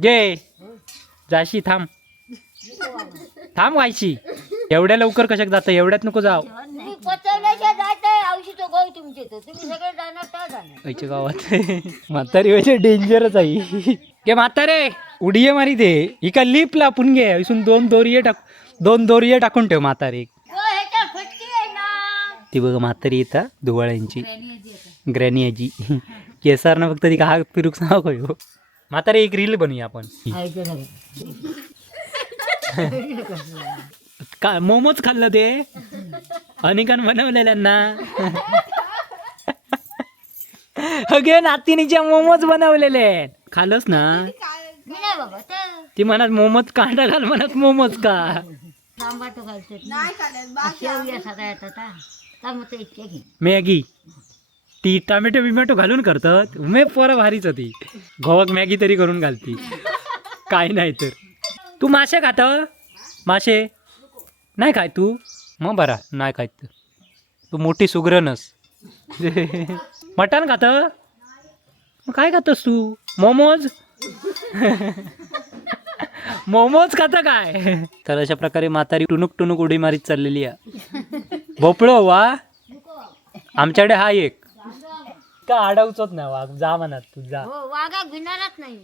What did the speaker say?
घे जाशी थांब थांब व्हायची एवढ्या लवकर कशाक जात एवढ्यात नको जाव तुम्ही पचवल्याशिवाय जायचंय औषध गोय तुमचे तर तुम्ही सगळे जाणार तर जाणार आईच्या गावात म्हातारी म्हणजे डेंजरच आहे घे म्हातारे उडिये मारी दे ही का लिप लापून घे इथून दोन दोरिये टाकून ठेव म्हातारी ह्याच्या फटकी आहे ना ती बघ म्हातारी येता धुवाळ्यांची ग्रॅनी आजी केसारनं फक्त ती का हात फिरूक सांग हो म्हातारे एक रील बनवूया आपण का मोमोज खाल्लं ते अनेकान बनवलेल्यांना अगे नातिनीच्या मोमोज बनवलेले खालच ना मी नाही बाबा तर ती म्हणत मोमोज कांदा घाल म्हणत मोमोज का टमाटो घालतात शेवया सगळ्या येतात टमाटो इतके घे मॅगी ती टमॅटो बिमॅटो घालून करतात मे पोरं भारीच होती गव्हाक मॅगी तरी करून घालती काय नाही तर तू मासे खात मासे नाही खाय तू मग बरा नाही खाय तर तू मोठी सुगरणस मटण खात मग काय खातस तू मोमोज मोमोज खात काय तर अशा प्रकारे म्हातारी टुनुक टुनुक उडी मारीत चाललेली आहे भोपळो वा आमच्याकडे हा एक का आडवचोच ना वाघ जा म्हणत तू जा हो वाघा घेणारच नाही